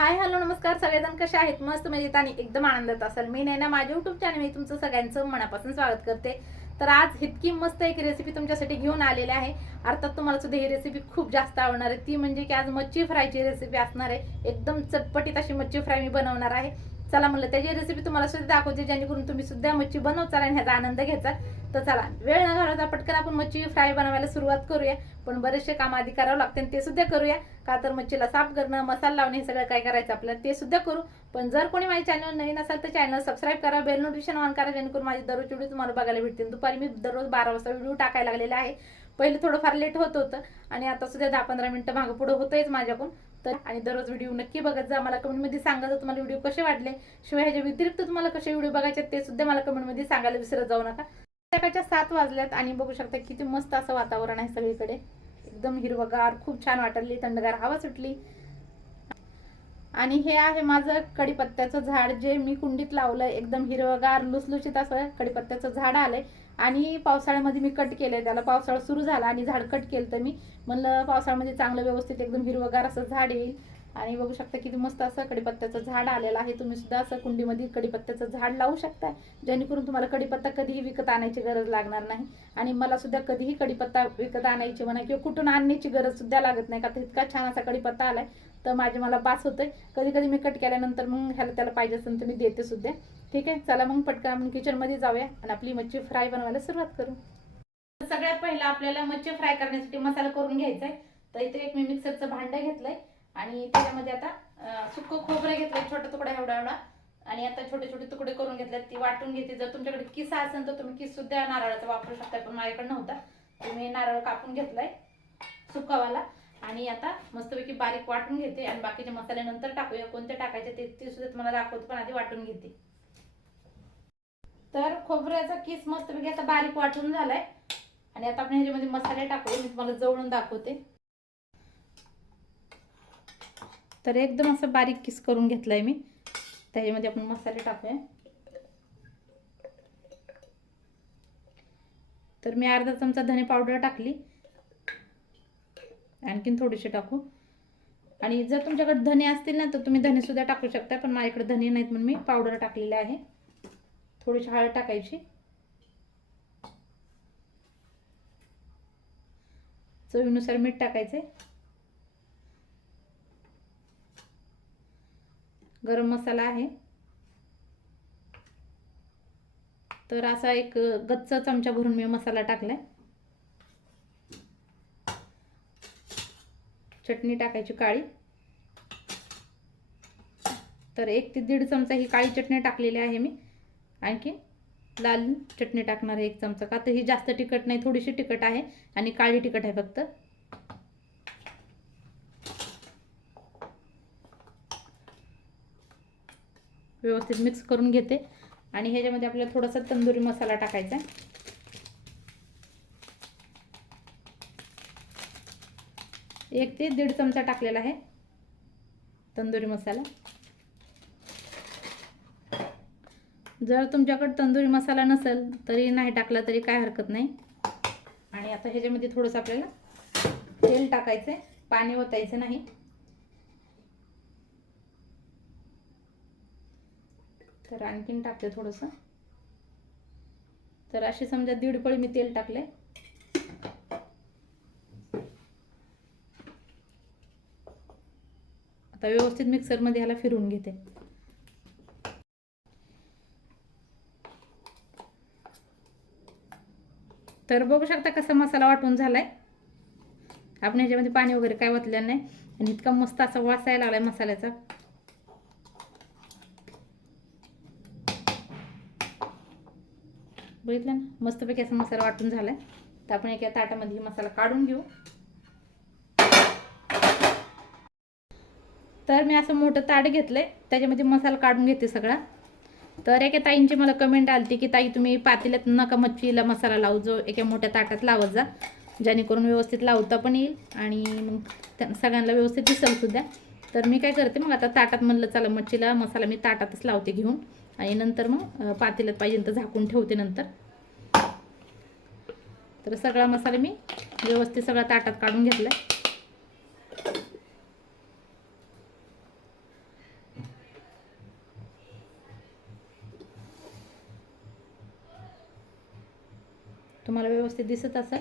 Hi hello नमस्कार. सगळेजण कसे आहेत? मस्त मजेत आणि एकदम आनंदात असाल. मी ना माझ्या युट्यूब चॅनल मी तुमचं सगळ्यांचं मनापासून स्वागत करते. तर आज इतकी मस्त एक रेसिपी तुमच्यासाठी घेऊन आलेली आहे. अर्थात तुम्हाला सुद्धा ही रेसिपी खूप जास्त आवडणार आहे. ती म्हणजे की आज मच्छी फ्रायची रेसिपी असणार आहे. एकदम चटपटीत अशी मच्छी फ्राय मी बनवणार आहे. चला म्हणलं त्याची रेसिपी तुम्हाला सुद्धा दाखवते जेणेकरून तुम्ही सुद्धा मच्छी बनवचाल आणि ह्याचा आनंद घ्यायचा तर चला वेळ न घालवता पटकन आपण मच्छी फ्राय बनवायला सुरुवात करूया. पण बरेचसे काम आधी करावं लागते आणि ते सुद्धा करूया. का तर मच्छीला साफ करणं मसाला लावणे हे सगळं काय करायचं आपल्याला ते सुद्धा करू. पण जर कोणी माझ्या चॅनल नवीन असाल तर चॅनल सबस्क्राईब करा बेल नोटिफिकेशन ऑन करा जेणेकरून माझी दररोज व्हिडिओ तुम्हाला बघायला भेटतील. दुपारी मी दररोज बारा वाजता व्हिडिओ टाकायला लागलेला आहे. पहिले थोडंफार लेट होत होतं आणि आता सुद्धा दहा पंधरा मिनटं मागं पुढं होतंयच माझ्याकडून. तर आणि दररोज व्हिडिओ नक्की बघत जा. मला कमेंटमध्ये सांगा जर तुम्हाला व्हिडिओ कसे वाटले. शिवाय ह्याच्या व्यतिरिक्त तुम्हाला कसे व्हिडिओ बघायचे ते सुद्धा मला कमेंटमध्ये सांगायला विसरत जाऊ नका. सकाळच्या सात वाजल्यात आणि बघू शकता किती मस्त असं वातावरण आहे सगळीकडे. एकदम हिरवगार खूप छान वाटली थंडगार हवा सुटली. आणि हे आहे माझं कडीपत्त्याचं झाड. जे मी कुंडीत लावलंय एकदम हिरवगार लुसलुशीत असं कडीपत्त्याचं झाड आलंय. आणि पावसाळ्यामध्ये मी कट केलं त्याला पावसाळा सुरू झाला आणि झाड कट केलं तर मी. म्हणलं पावसाळ्यामध्ये चांगलं व्यवस्थित एकदम हिरवगार असं झाड येईल. आणि बघू शकता किती मस्त असं कडीपत्त्याचं झाड आलेलं आहे. तुम्ही सुद्धा असं कुंडीमध्ये कडीपत्त्याचं झाड लावू शकता. जेणेकरून तुम्हाला कडीपत्ता कधीही विकत आणायची गरज लागणार नाही. आणि मला सुद्धा कधीही कडीपत्ता विकत आणायची म्हणा किंवा कुठून आणण्याची गरज सुद्धा लागत नाही. का तर इतका छान असा कडीपत्ता आलाय. तर माझे मला पास होतंय. कधी कधी मी कट केल्यानंतर मग ह्याला त्याला पाहिजे असेल तर मी देते सुद्धा. ठीक आहे? चला मग पटकन आपण किचनमध्ये जाऊया आणि आपली मच्छी फ्राय बनवायला सुरुवात करू. सगळ्यात पहिला आपल्याला मच्छी फ्राय करण्यासाठी मसाला करून घ्यायचा आहे तर इथे एक मी मिक्सरचं भांडं घेतलंय. आणि त्याच्यामध्ये आता अं, सुकं खोबरं घेतलंय छोटा तुकडा एवढा एवढा. आणि आता छोटे छोटे तुकडे करून घेतले ती वाटून घेते. जर तुमच्याकडे किसा असेल तर तुम्ही किस सुद्धा नारळाचा वापरू शकता पण माझ्याकडे नव्हता. तुम्ही नारळ कापून घेतलाय सुकावाला आणि आता मस्तपैकी बारीक वाटून घेते आणि बाकीचे मसाले नंतर टाकूया. कोणते टाकायचे ते ते सुद्धा तुम्हाला दाखवते पण आधी वाटून घेते. तर खोबऱ्याचा किस मस्तपैकी आता बारीक वाटून झालाय. आणि आता आपण ह्याच्यामध्ये मसाले टाकूया मी तुम्हाला जवळून दाखवते. तर एकदम असं बारीक किस करून घेतलाय मी. त्याच्यामध्ये आपण मसाले टाकूया. तर मी अर्धा चमचा धने पावडर टाकली. आणखीन थोडीशी टाकू. आणि जर तुमच्याकडे धने असतील ना तर तुम्ही धनेसुद्धा टाकू शकता पण माझ्याकडे धने नाहीत म्हणून मी पावडर टाकलेली आहे. थोडीशी हळद टाकायची. चवीनुसार मीठ टाकायचे. गरम मसाला आहे. तर असा एक गच्च चमचा भरून मी मसाला टाकलाय. चटणी टाकायची काळी. तर एक ते दीड चमचा ही काळी चटणी टाकलेली आहे मी. आणखी लाल चटणी टाकणार आहे एक चमचा. का तर ही जास्त तिखट नाही थोडीशी तिखट आहे आणि काळी तिखट आहे फक्त. व्यवस्थित मिक्स करून घेते. आणि ह्याच्यामध्ये आपल्याला थोडासा तंदुरी मसाला टाकायचा आहे. एक ते दीड चमचा टाकलेला आहे. तंदुरी मसाला. जर तुमच्याकडे तंदुरी मसाला नसेल तरी नाही टाकला तरी काय हरकत नाही. आणि आता ह्याच्यामध्ये थोडंसं आपल्याला तेल टाकायचं आहे पाणी ओतायचं नाही. तर आणखीन टाकते थोडंसं. तर अशी समजा दीड पळी मी तेल टाकले आता व्यवस्थित मिक्सरमध्ये ह्याला फिरून घेते. तर बघू शकता कसा मसाला वाटून झालाय. आपण ह्याच्यामध्ये पाणी वगैरे काय वाटलेलं नाही आणि इतका मस्त असा वास यायला लागलाय मसाल्याचा. बघितलं ना? मस्तपैकी असा मसाला वाटून झालाय. तर आपण एका ताटामध्ये मसाला काढून घेऊ. तर मी असं मोठं ताट घेतलंय. त्याच्यामध्ये मसाला काढून घेते सगळा. तर एका ताईंची मला कमेंट आली की ताई तुम्ही पातेल्यात नका मच्छीला मसाला लावू. जो एका मोठ्या ताटात लावत जा. जेणेकरून व्यवस्थित लावता पण येईल आणि मग त्या सगळ्यांना व्यवस्थित दिसेल सुद्धा तर मी काय करते मग आता ताटात म्हणलं चला मच्छीला मसाला मी ताटातच लावते घेऊन. आणि नंतर मग पातेल्यात पाहिजे तर झाकून ठेवते नंतर. तर सगळा मसाला मी व्यवस्थित सगळा ताटात काढून घेतला तुम्हाला व्यवस्थित दिसत असेल.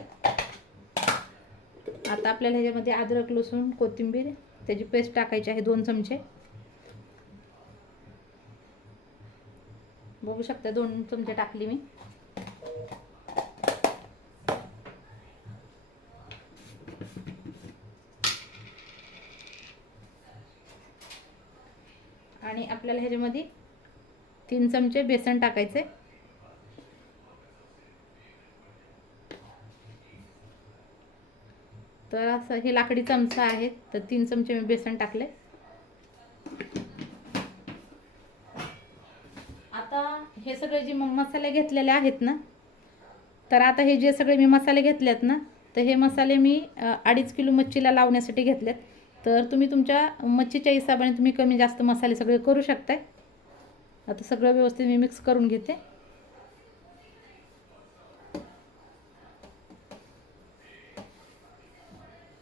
आता आपल्याला ह्याच्यामध्ये अद्रक लसूण कोथिंबीर त्याची पेस्ट टाकायची आहे दोन चमचे. बघू शकता दोन चमचे टाकली मी. आणि आपल्याला ह्याच्यामध्ये तीन चमचे बेसन टाकायचे. तर असं हे लाकडी चमचा आहे तर तीन चमचे मी बेसन टाकले आता हे सगळे जे मग मसाले घेतलेले आहेत ना तर आता हे जे सगळे मी मसाले घेतलेत ना तर हे मसाले मी अडीच किलो मच्छीला लावण्यासाठी घेतलेत. तर तुम्ही तुमच्या मच्छीच्या हिशोबाने तुम्ही कमी जास्त मसाले सगळे करू शकताय. आता सगळं व्यवस्थित मी मिक्स करून घेते.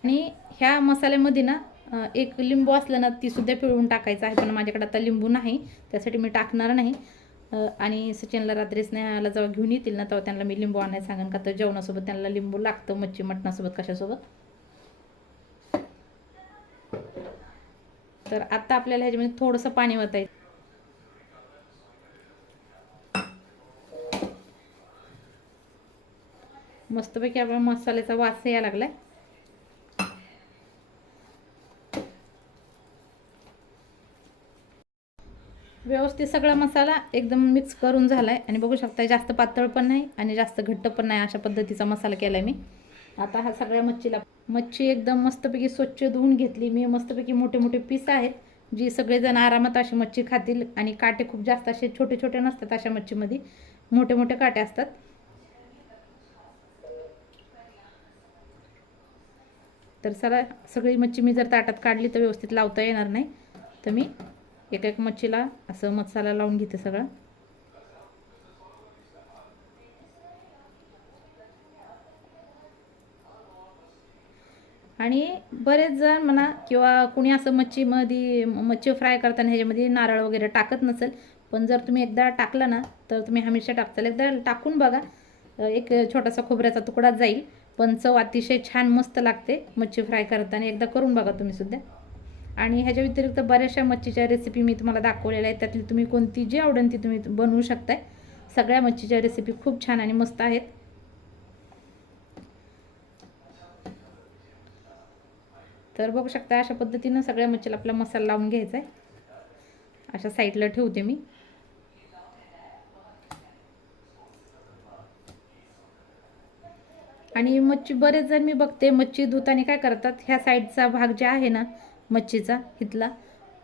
आणि ह्या मसाल्यामध्ये ना एक लिंबू असलं ना ती सुद्धा पिळून टाकायचं आहे. पण माझ्याकडे आता लिंबू नाही त्यासाठी मी टाकणार नाही. आणि सचिनला रात्री स्नेहाला जेव्हा घेऊन येतील ना तेव्हा त्यांना मी लिंबू आणायला सांगेन का तर जेवणासोबत त्यांना लिंबू लागतं मच्छी मटणासोबत कशासोबत? तर आता आपल्याला ह्याच्यामध्ये थोडंसं पाणी वतायचं. मस्तपैकी आपला मसाल्याचा वास यायला लागलाय. व्यवस्थित सगळा मसाला एकदम मिक्स करून झालाय. आणि बघू शकता जास्त पातळ पण नाही आणि जास्त घट्ट पण नाही अशा पद्धतीचा मसाला केला आहे मी. आता हा सगळ्या मच्छीला मच्छी एकदम मस्तपैकी स्वच्छ धुवून घेतली मी. मस्तपैकी मोठे मोठे पीस आहेत जी सगळेजण आरामात अशी मच्छी खातील. आणि काटे खूप जास्त असे छोटे छोटे नसतात अशा मच्छीमध्ये. मोठे मोठे काटे असतात. तर सगळ्या सगळी मच्छी मी जर ताटात काढली तर व्यवस्थित लावता येणार नाही. तर मी एक एक मच्छीला असं मसाला लावून घेते सगळं. आणि बरेच जण म्हणा किंवा कुणी असं मच्छीमध्ये मच्छी फ्राय करताना ह्याच्यामध्ये नारळ वगैरे टाकत नसेल पण जर तुम्ही एकदा टाकलं ना तर तुम्ही हमेशा टाकताल एकदा टाकून बघा. एक छोटासा खोबऱ्याचा तुकडा जाईल पण चव अतिशय छान मस्त लागते मच्छी फ्राय करताना. एकदा करून बघा तुम्ही सुद्धा. आणि ह्याच्या व्यतिरिक्त बऱ्याचशा मच्छीच्या रेसिपी मी तुम्हाला दाखवलेल्या आहेत. त्यातली तुम्ही कोणती जी आवडेल ती तुम्ही बनवू शकताय. सगळ्या मच्छीच्या रेसिपी खूप छान आणि मस्त आहेत. तर बघू शकता अशा पद्धतीनं सगळ्या मच्छीला आपला मसाला लावून घ्यायचा आहे अशा साईडला ठेवते मी. आणि मच्छी बरेच जण मी बघते मच्छी धुताना काय करतात? ह्या साईडचा भाग जे आहे ना मच्छीचा हिथला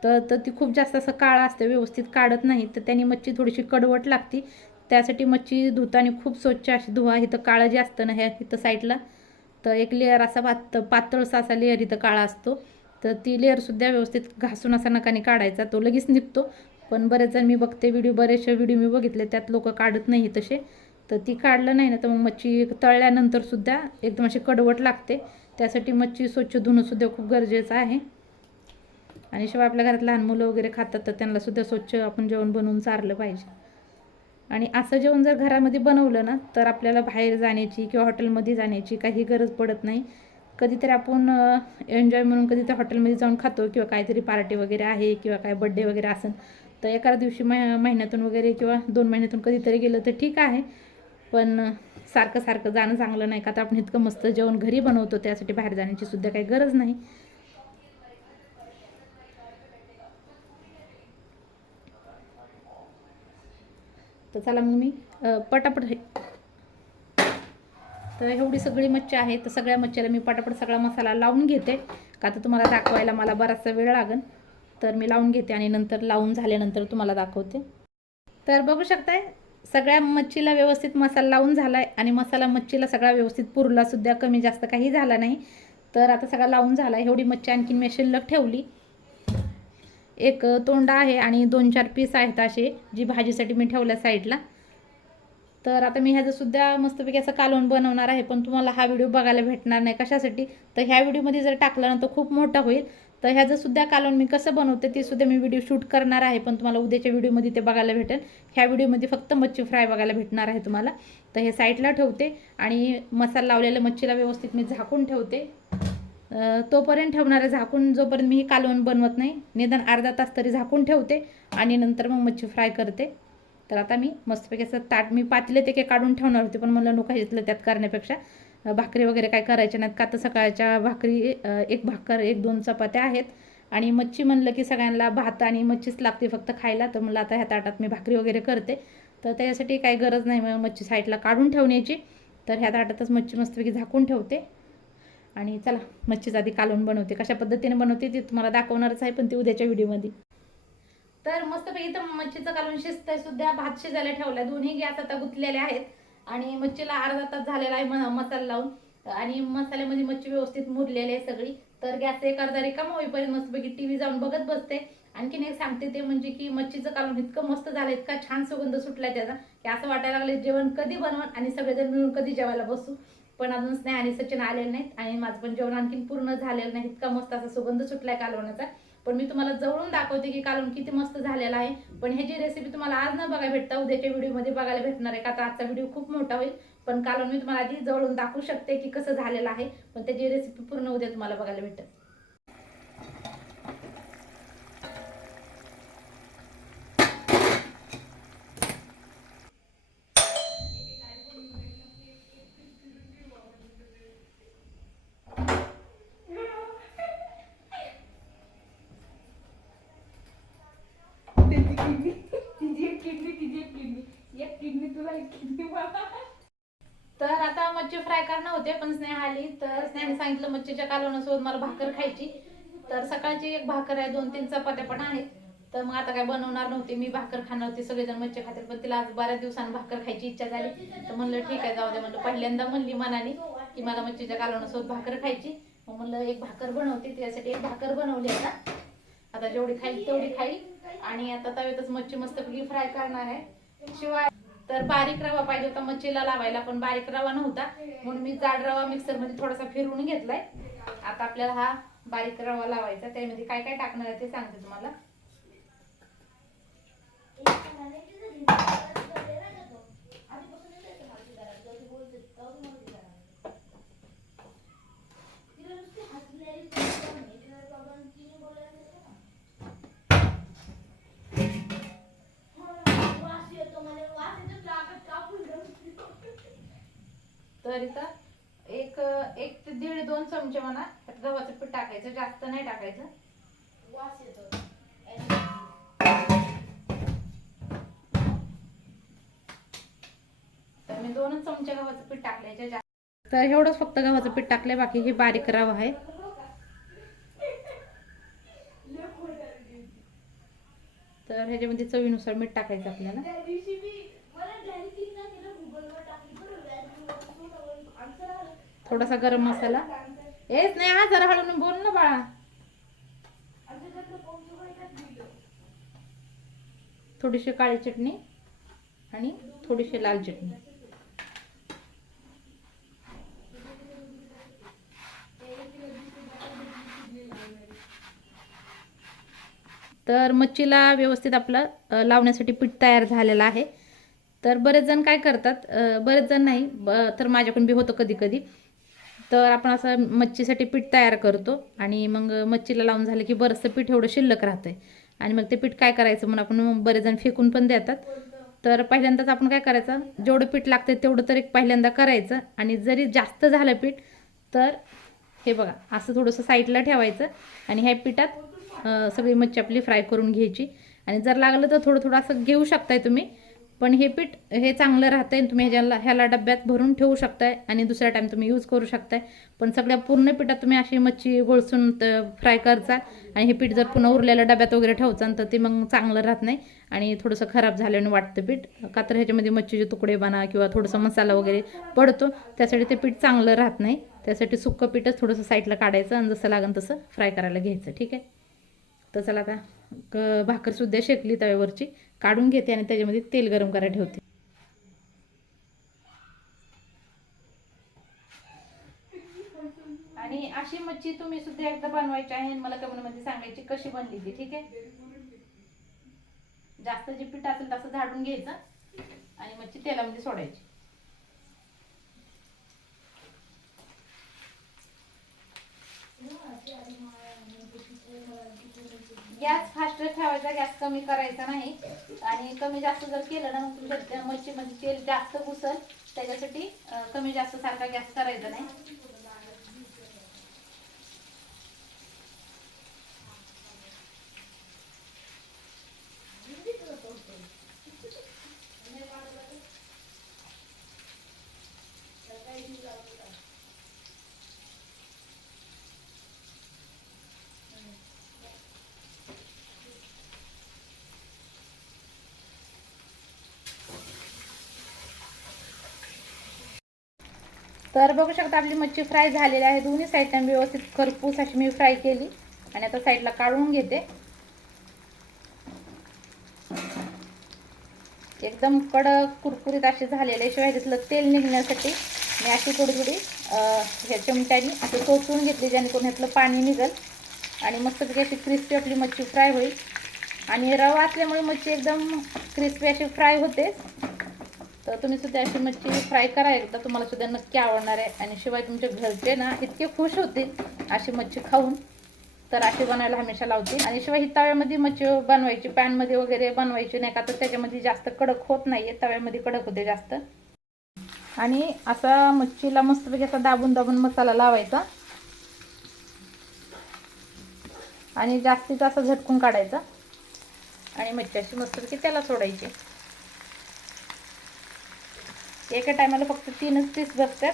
तर तर ती खूप जास्त असं काळा असतं व्यवस्थित काढत नाही. तर त्याने मच्छी थोडीशी कडवट लागती. त्यासाठी मच्छी धुताना खूप स्वच्छ अशी धुवा. इथं काळं जे असतं ना ह्या इथं साईडला तर एक लेअर असा पात पातळसा असा लेअर इथं काळा असतो. तर ती लेअरसुद्धा व्यवस्थित घासून असा नकाने काढायचा. तो लगेच निघतो. पण बरेच जण मी बघते व्हिडिओ बरेचसे व्हिडिओ मी बघितले. त्यात लोक काढत नाही तसे. तर ती काढलं नाही ना तर मग मच्छी तळल्यानंतरसुद्धा एकदम अशी कडवट लागते. त्यासाठी मच्छी स्वच्छ धुणंसुद्धा खूप गरजेचं आहे. आणि शिवाय आपल्या घरात लहान मुलं वगैरे खातात तर त्यांना सुद्धा स्वच्छ आपण जेवण बनवून चारलं पाहिजे. आणि असं जेवण जर घरामध्ये बनवलं ना तर आपल्याला बाहेर जाण्याची किंवा हॉटेलमध्ये जाण्याची काही गरज पडत नाही. कधीतरी आपण एन्जॉय म्हणून कधी त्या हॉटेलमध्ये जाऊन खातो किंवा काहीतरी पार्टी वगैरे आहे किंवा काय बड्डे वगैरे असेल तर एका दिवशी मह महिन्यातून वगैरे किंवा दोन महिन्यातून कधीतरी गेलं तर ठीक आहे. पण सारखं सारखं जाणं चांगलं नाही का? तर आपण इतकं मस्त जेवण घरी बनवतो त्यासाठी बाहेर जाण्याची सुद्धा काही गरज नाही. तर चला मग मी पटापट हे तर एवढी सगळी मच्छी आहे तर सगळ्या मच्छीला मी पटापट सगळा मसाला लावून घेते. का तर तुम्हाला दाखवायला मला बराचसा वेळ लागेल तर मी लावून घेते आणि नंतर लावून झाल्यानंतर तुम्हाला दाखवते. तर बघू शकताय सगळ्या मच्छीला व्यवस्थित मसाला लावून झाला आहे आणि मसाला मच्छीला सगळा व्यवस्थित पुरला सुद्धा कमी जास्त काही झाला नाही. तर आता सगळा लावून झाला आहे एवढी मच्छी आणखीन मी शिल्लक ठेवली. एक तोंडा आहे आणि दोन चार पीस आहेत असे जी भाजीसाठी मी ठेवल्या साईडला तर आता मी ह्याचंसुद्धा मस्तपैकी असं कालवून बनवणार आहे पण तुम्हाला हा व्हिडिओ बघायला भेटणार नाही. कशासाठी? तर ह्या व्हिडिओमध्ये जर टाकला ना तर खूप मोठा होईल. तर ह्याचंसुद्धा कालवून मी कसं बनवते ते सुद्धा मी व्हिडिओ शूट करणार आहे पण तुम्हाला उद्याच्या व्हिडिओमध्ये ते बघायला भेटेल. ह्या व्हिडिओमध्ये फक्त मच्छी फ्राय बघायला भेटणार आहे तुम्हाला. तर हे साईडला ठेवते आणि मसाला लावलेल्या मच्छीला व्यवस्थित मी झाकून ठेवते. तोपर्यंत ठेवणार आहे झाकून जोपर्यंत मी हे कालवण बनवत नाही निदान अर्धा तास तरी झाकून ठेवते आणि नंतर मग मच्छी फ्राय करते. तर आता मी मस्तपैकी असं ताट मी पातले ते काही काढून ठेवणार होते पण मला नको घेतलं त्यात करण्यापेक्षा. भाकरी वगैरे काय करायच्या नाहीत का तर सकाळच्या भाकरी एक भाकर एक दोन चपात्या आहेत. आणि मच्छी म्हणलं की सगळ्यांना भात आणि मच्छीच लागते फक्त खायला तर मला आता ह्या ताटात मी भाकरी वगैरे करते. तर त्याच्यासाठी काही गरज नाही मग मच्छी साईडला काढून ठेवण्याची. तर ह्या ताटातच मच्छी मस्तपैकी झाकून ठेवते. आणि चला मच्छीचा आधी कालवण बनवते. कशा पद्धतीने बनवते ते तुम्हाला दाखवणारच आहे पण ते उद्याच्या व्हिडिओमध्ये. तर मस्तपैकी इथं मच्छीचं कालवण शिजतंय. सुद्धा भात शिजायला ठेवलाय. दोन्ही गॅस आता गुंतलेले आहेत. आणि मच्छीला अर्धा तास झालेला आहे मसाला लावून. आणि मसाल्यामध्ये मच्छी व्यवस्थित मुरलेली आहे सगळी. तर गॅस एक अर्धा रिकामा होईपर्यंत मस्तपैकी टीव्ही जाऊन बघत बसते. आणखीन एक सांगते ते म्हणजे की मच्छीचं कालवण इतकं मस्त झालं इतका छान सुगंध सुटलाय त्याचा की असं वाटायला लागले जेवण कधी बनवण आणि सगळेजण मिळून कधी जेवायला बसू. पण अजून स्नेहा आणि सचिन आलेले नाहीत आणि माझं पण जेवण आणखीन पूर्ण झालेलं नाही. इतका मस्त असा सुगंध सुटलाय कालवणाचा पण मी तुम्हाला जवळून दाखवते की कालवण किती मस्त झालेला आहे. पण ह्याची रेसिपी तुम्हाला आज न बघायला भेटता उद्याच्या व्हिडिओमध्ये बघायला भेटणार आहे. का तर आजचा व्हिडिओ खूप मोठा होईल. पण कालवण मी तुम्हाला आधी जवळून दाखवू शकते की कसं झालेलं आहे. पण त्याची रेसिपी पूर्ण उद्या तुम्हाला बघायला भेटेल. होते पण स्नेहा आली. तर स्नेहाने सांगितलं मच्छीच्या कालवणासोबत मला भाकर खायची. तर सकाळची एक भाकर आहे दोन तीन चपात्या पण आहेत. तर मग आता काय बनवणार नव्हती मी भाकर खाणार होती सगळेजण मच्छी खातील. पण तिला आज बऱ्याच दिवसांनी भाकर खायची इच्छा झाली. तर म्हणलं ठीक आहे जाऊ दे. म्हणलं पहिल्यांदा म्हणली मनाने की मला मच्छीच्या कालवणासोबत भाकर खायची. मग म्हणलं एक भाकर बनवते त्यासाठी एक भाकर बनवली आता. आता जेवढी खाईल तेवढी खाईल. आणि आता तव्यातच मच्छी मस्तपैकी फ्राय करणार आहे. शिवाय तर बारीक रवा पाहिजे होता मच्छीला लावायला पण बारीक रवा नव्हता. म्हणून मी जाड रवा मिक्सरमध्ये थोडासा फिरवून घेतलाय. आता आपल्याला हा बारीक रवा लावायचा. त्यामध्ये काय काय टाकणार आहे ते सांगते तुम्हाला. तर इथं एक एक ते दीड दोन चमचे म्हणा त्यात गव्हाचं पीठ टाकायचं जास्त नाही टाकायचं. तर मी दोनच चमचे गव्हाचं पीठ टाकले याच्या जास्त तर एवढंच फक्त गव्हाचं पीठ टाकलंय बाकी हे बारीक रवा आहे. तर ह्याच्यामध्ये चवीनुसार मीठ टाकायचं आपल्याला त्या दिवशी मी मला डॅडी ना तिला गुगलवर टाकली बरोबर आन्सर आलं थोडासा गरम मसाला. हेच नाही हा जरा हळून बोल ना बाळा. थोडीशी काळी चटणी आणि थोडीशी लाल चटणी. तर मच्छीला व्यवस्थित आपलं लावण्यासाठी पीठ तयार झालेलं आहे. तर बरेच जण काय करतात बरेच जण नाही तर माझ्याकडून बी होतं कधी कधी तर आपण असं मच्छीसाठी पीठ तयार करतो आणि मग मच्छीला लावून झालं की बरंचसं पीठ एवढं शिल्लक राहतं आहे आणि मग ते पीठ काय करायचं म्हणून आपण बरेच जण फेकून पण देतात. तर पहिल्यांदाच आपण काय करायचं? जेवढं पीठ लागतं तेवढं तरी पहिल्यांदा करायचं आणि जरी जास्त झालं पीठ तर हे बघा असं थोडंसं साईडला ठेवायचं आणि ह्या पिठात सगळी मच्छी आपली फ्राय करून घ्यायची. आणि जर लागलं तर थोडं थोडं असं घेऊ शकताय तुम्ही. पण हे पीठ हे चांगलं राहतंय तुम्ही ह्याला ह्याला डब्यात भरून ठेवू शकताय आणि दुसऱ्या टाइम तुम्ही यूज करू शकताय. पण सगळ्या पूर्ण पिठात तुम्ही अशी मच्छी गोळसून फ्राय करचा आणि हे पीठ जर पुन्हा उरलेल्या डब्यात वगैरे ठेवचा तर ते मग चांगलं राहत नाही आणि थोडंसं खराब झाल्याने वाटतं पीठ. का तर ह्याच्यामध्ये मच्छीचे तुकडे बना किंवा थोडंसं मसाला वगैरे पडतो. त्यासाठी ते पीठ चांगलं राहत नाही. त्यासाठी सुक्कं पीठच थोडंसं साईडला काढायचं आणि जसं लागेल तसं फ्राय करायला घ्यायचं. ठीक आहे? तर चला आता क भाकरसुद्धा शेकली तव्यावरची. काढून घेते आणि त्याच्यामध्ये तेल गरम करायला ठेवते. आणि अशी मच्छी तुम्ही सुद्धा एकदा बनवायची आहे आणि मला कमेंटमध्ये सांगायची कशी बनली ती ठीक आहे? जास्त जे पीठ असेल तसं झाडून घ्यायचं आणि मच्छी तेलामध्ये सोडायची. गॅस फास्ट ठेवायचा गॅस कमी करायचा नाही. आणि कमी जास्त जर केलं ना मग तुमच्या मच्छीमध्ये तेल जास्त घुसल त्याच्यासाठी कमी जास्त सारखा गॅस करायचा नाही. तर बघू शकता आपली मच्छी फ्राय झालेली आहे. दोन्ही साईडने व्यवस्थित खरपूस अशी मी फ्राय केली. आणि आता साईडला काढून घेते. एकदम कडक कुरकुरीत अशी झालेले शिवाय तिथलं तेल निघण्यासाठी मी अशी थोडी थोडी ह्या चमट्याने असं टोचून घेतली जेणेकरून ह्यातलं पाणी निघल. आणि मस्तपैकी अशी क्रिस्पी आपली मच्छी फ्राय होईल. आणि रवा असल्यामुळे मच्छी एकदम क्रिस्पी अशी फ्राय होते तर तुम्ही सुद्धा अशी मच्छी फ्राय करा एकदा तुम्हाला सुद्धा नक्की आवडणार आहे. आणि शिवाय तुमचे घरचे ना इतके खुश होतील अशी मच्छी खाऊन. तर अशी बनवायला हमेशा लावते. आणि शिवाय ही तव्यामध्ये मच्छी बनवायची पॅनमध्ये वगैरे बनवायची नाही का तर त्याच्यामध्ये जास्त कडक होत नाही आहे तव्यामध्ये कडक होते जास्त. आणि असा मच्छीला मस्तपैकी असा दाबून दाबून मसाला लावायचा. आणि जास्तीत असा झटकून काढायचा. आणि मच्छी अशी मस्तपैकी त्याला सोडायची. एका टायमाला फक्त तीनच पीस बसतात.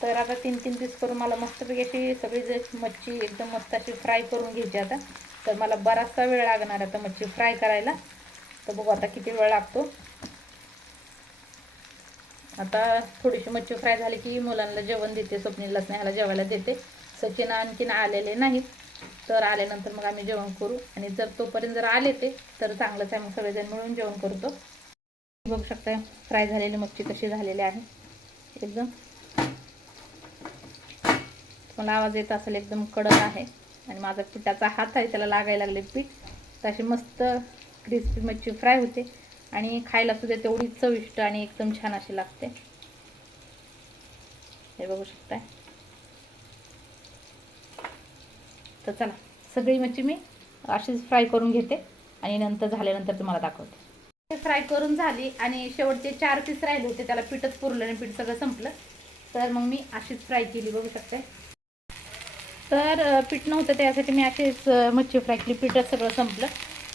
तर आता तीन तीन पीस करून मला मस्तपैकी अशी सगळी जे मच्छी एकदम मस्त अशी फ्राय करून घ्यायची आता. तर मला बराचसा वेळ लागणार आता मच्छी फ्राय करायला. तर बघू आता किती वेळ लागतो. आता थोडीशी मच्छी फ्राय झाली की मुलांना जेवण देते स्वप्नीला स्नेहाला जेवायला देते. सचिन आणखीन आलेले नाहीत. तर आल्यानंतर मग आम्ही जेवण करू. आणि जर तोपर्यंत जर आले ते तर चांगलंच आहे. मग सगळेजण मिळून जेवण करतो. बघू शकता फ्राय झालेली मच्छी कशी झालेली आहे. एकदम. तुम्हाला आवाज येत असेल एकदम कडक आहे. आणि माझा पिठाचा हात आहे त्याला लागायला लागले पीठ. तर अशी मस्त क्रिस्पी मच्छी फ्राय होते. आणि खायला सुद्धा तेवढी चविष्ट आणि एकदम छान अशी लागते. हे बघू शकताय. तर चला सगळी मच्छी मी अशीच फ्राय करून घेते. आणि नंतर झाल्यानंतर तुम्हाला दाखवते. फ्राय करून झाली आणि शेवटचे चार पीस राहिले होते त्याला पीठच पुरलं आणि पीठ सगळं संपलं. तर मग मी अशीच फ्राय केली बघू शकते. तर पीठ नव्हतं त्यासाठी मी अशीच मच्छी फ्राय केली पीठच सगळं संपलं.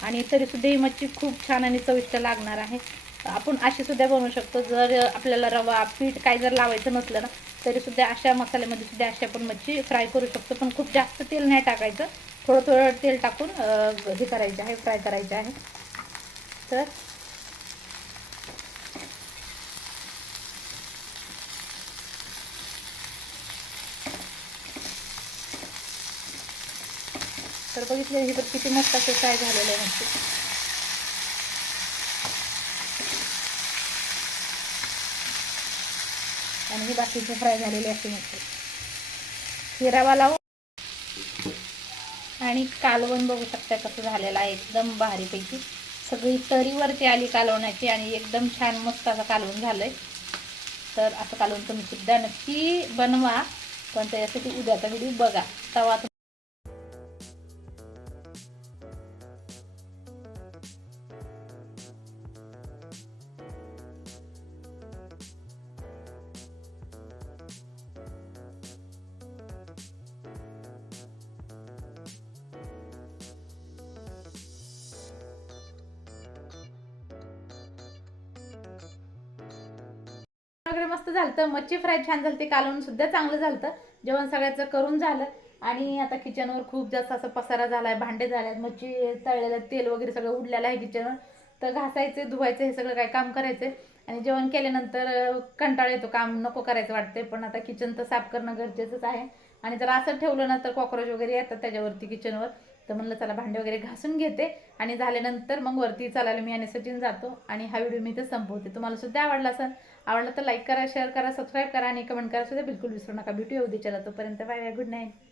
आणि तरीसुद्धा ही मच्छी खूप छान आणि चविष्ट लागणार आहे. आपण अशी सुद्धा बनवू शकतो जर आपल्याला रवा पीठ काय जर लावायचं नसलं ना तरीसुद्धा अशा मसाल्यामध्ये सुद्धा अशी आपण मच्छी फ्राय करू शकतो. पण खूप जास्त तेल नाही टाकायचं. थोडं थोडं तेल टाकून हे करायचे आहे फ्राय करायचे आहे. तर बघितलं हे बघ किती मस्त असं फ्राय झालेलं आहे मच्छी आणि हे बाकीचे फ्राय झालेले असे मच्छी हिरावा रवा लावू आणि कालवण बघू शकता कसं झालेलं आहे. एकदम भारीपैकी. सगळी तरीवरती आली कालवणाची आणि एकदम छान मस्त असं कालवण झालंय. तर असं कालवण तुम्ही सुद्धा नक्की बनवा. पण त्याच्यासाठी उद्याचा व्हिडिओ बघा. तवा तर मच्छी फ्राय छान झालं ते कालवून सुद्धा चांगलं झालं जेवण सगळ्याचं करून झालं. आणि आता किचनवर खूप जास्त असं पसारा झाला आहे भांडे झाले मच्छी तळलेलं तेल वगैरे सगळं उडलेलं आहे किचनवर तर घासायचे धुवायचे हे सगळं काय काम करायचे. आणि जेवण केल्यानंतर कंटाळ कंटाळा येतो काम नको करायचं वाटते पण आता किचन तर साफ करणं गरजेचंच आहे. आणि जर असं ठेवलं ना तर कॉक्रोच वगैरे येतात त्याच्यावरती किचनवर तर म्हणलं चला भांडे वगैरे घासून घेते. आणि झाल्यानंतर मग वरती चालायला मी आणि सचिन जातो. आणि हा व्हिडिओ मी इथं संपवते. तुम्हाला सुद्धा आवडला असेल आवडलं तर लाईक करा शेअर करा सबस्क्राईब करा आणि कमेंट करा सुद्धा बिलकुल विसरू नका. भेटूया उद्याच्याला तोपर्यंत बाय बाय गुड नाईट